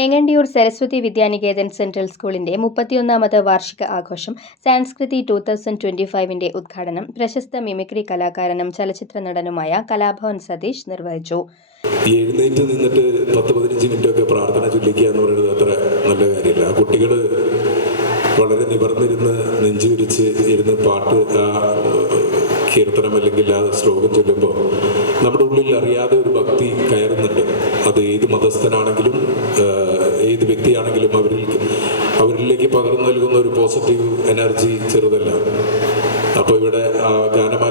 Engandiyur Saraswati Vidya Niketan central സ്കൂളിന്റെ മുപ്പത്തിയൊന്നാമത് വാർഷിക ആഘോഷം സാൻസ്കൃതി ടൂ തൗസൻഡ് ട്വന്റി ഫൈവിന്റെ ഉദ്ഘാടനം പ്രശസ്ത മിമിക്രി കലാകാരനും ചലച്ചിത്ര നടനുമായ കലാഭവൻ സതീഷ് നിർവഹിച്ചു. എഴുന്നേറ്റ് നിന്നിട്ട് പത്ത് പതിനഞ്ച് മിനിറ്റൊക്കെ പ്രാർത്ഥന ചൊല്ലിക്കുക എന്ന് പറയുന്നത് അത്ര നല്ല കാര്യമല്ല. കുട്ടികൾ വളരെ നിവർന്നിരുന്ന് നെഞ്ചുരിച്ച് ഇരുന്ന് പാട്ട് ആ കീർത്തനം അല്ലെങ്കിൽ ആ ശ്ലോകം ചൊല്ലുമ്പോൾ നമ്മുടെ ഉള്ളിൽ അറിയാതെ ഒരു മതസ്ഥനാണെങ്കിലും ഏത് വ്യക്തിയാണെങ്കിലും അവരിൽ അവരിലേക്ക് പകർന്നു നൽകുന്ന ഒരു പോസിറ്റീവ് എനർജി ചെറുതല്ല. അപ്പോൾ ഇവിടെ ആ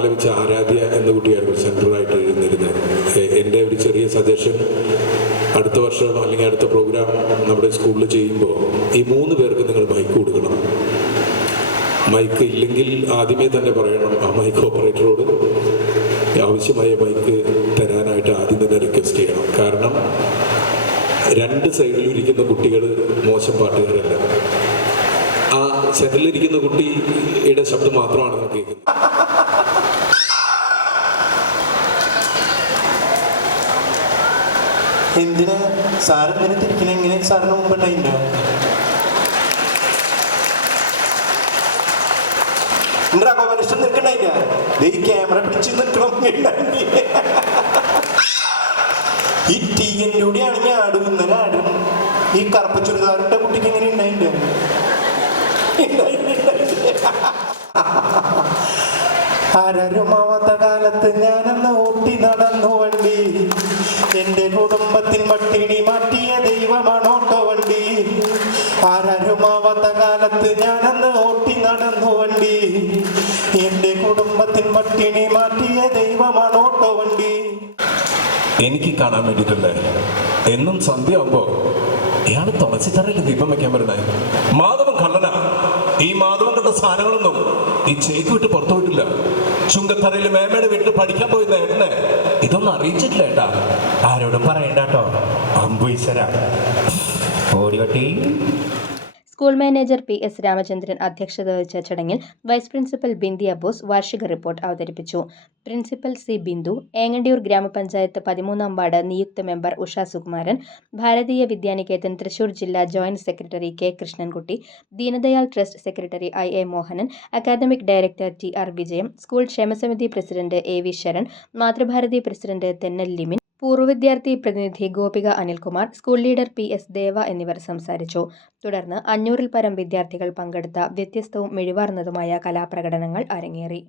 വെച്ച് ആരാധ്യ എന്ന കുട്ടിയായിരുന്നു സെൻട്രലായിട്ട് എഴുന്നിരുന്നത് എ- എന്റെ ഒരു ചെറിയ സജഷൻ അടുത്ത വർഷം അല്ലെങ്കിൽ അടുത്ത പ്രോഗ്രാം നമ്മുടെ സ്കൂളിൽ ചെയ്യുമ്പോൾ ഈ മൂന്ന് പേർക്ക് നിങ്ങൾ മൈക്ക് കൊടുക്കണം. മൈക്ക് ഇല്ലെങ്കിൽ ആദ്യമേ തന്നെ പറയണം ആ മൈക്ക് ഓപ്പറേറ്ററോട് ആവശ്യമായ മൈക്ക് തന്നെ റിക്വസ്റ്റ് ചെയ്യണം കാരണം രണ്ട് സൈഡിലും ഇരിക്കുന്ന കുട്ടികൾ മോശം പാട്ടുകാരല്ല. ആ സെന്ററിലിരിക്കുന്ന കുട്ടിയുടെ ശബ്ദം മാത്രമാണ് കേൾക്കുന്നത്. എന്തിനാ സാർ ഇങ്ങനെ സാറിന് മുമ്പുണ്ടായില്ലോ എന്താ മനുഷ്യൻ നിൽക്കണില്ല ഈ ക്യാമറ പിടിച്ച് നിൽക്കണം? ഈ കറുപ്പ ചുരിദാറിട്ട കുട്ടിക്ക് ഇങ്ങനെ ഉണ്ടായില്ല ആരരുമാവാത്ത കാലത്ത് ഞാനെന്ന് ഓട്ടി നടന്നു വണ്ടി. എന്റെ കുടുംബത്തിൻ പട്ടിണി മാറ്റിയ ദൈവമാണോട്ടോ വണ്ടി. ആരരുമാവാത്ത കാലത്ത് ഞാനന്ന് ഓട്ടി നടന്നു വണ്ടി. എന്റെ കുടുംബത്തിൻ പട്ടിണി മാറ്റിയ ദൈവമാണോട്ടോ വണ്ടി. എനിക്ക് കാണാൻ വേണ്ടിയിട്ടല്ലേ എന്നും സന്ധ്യ ആവുമ്പോ ഇയാൾ തുളസിത്തറയിൽ ദീപം വെക്കാൻ വരണേ. മാധവൻ കള്ളന. ഈ മാധവൻ കണ്ട സാധനങ്ങളൊന്നും ഈ ചേക്ക് വിട്ട് പുറത്തു വിട്ടില്ല. ചുങ്കത്തറയിൽ മേമയുടെ വീട്ടിൽ പഠിക്കാൻ പോയിരുന്ന ഏട്ടനെ ഇതൊന്നും അറിയിച്ചിട്ടില്ല ഏട്ടാ. ആരോടും പറയണ്ട കേട്ടോ. ഓടിവട്ടി. School manager P S Ramachandran അധ്യക്ഷത വഹിച്ച ചടങ്ങിൽ വൈസ് പ്രിൻസിപ്പൽ ബിന്ദി അബോസ് വാർഷിക റിപ്പോർട്ട് അവതരിപ്പിച്ചു. പ്രിൻസിപ്പൽ സി ബിന്ദു ഏങ്ങണ്ടിയൂർ ഗ്രാമപഞ്ചായത്ത് പതിമൂന്നാം വാർഡ് നിയുക്ത മെമ്പർ ഉഷ സുകുമാരൻ ഭാരതീയ വിദ്യാനികേതൻ തൃശൂർ ജില്ലാ joint secretary K Krishnankutty Deendayal trust secretary I A Mohanan academic director T R Vijayam school ക്ഷേമസമിതി president A V Sharan Mathrubharati president Thennal Limin പൂർവ വിദ്യാർത്ഥി പ്രതിനിധി Gopika Anilkumar school leader P S Deva എന്നിവർ സംസാരിച്ചു. തുടർന്ന് അഞ്ഞൂറിൽ പരം വിദ്യാർത്ഥികൾ പങ്കെടുത്ത വ്യത്യസ്തവും മിഴിവാർന്നതുമായ കലാപ്രകടനങ്ങൾ അരങ്ങേറി.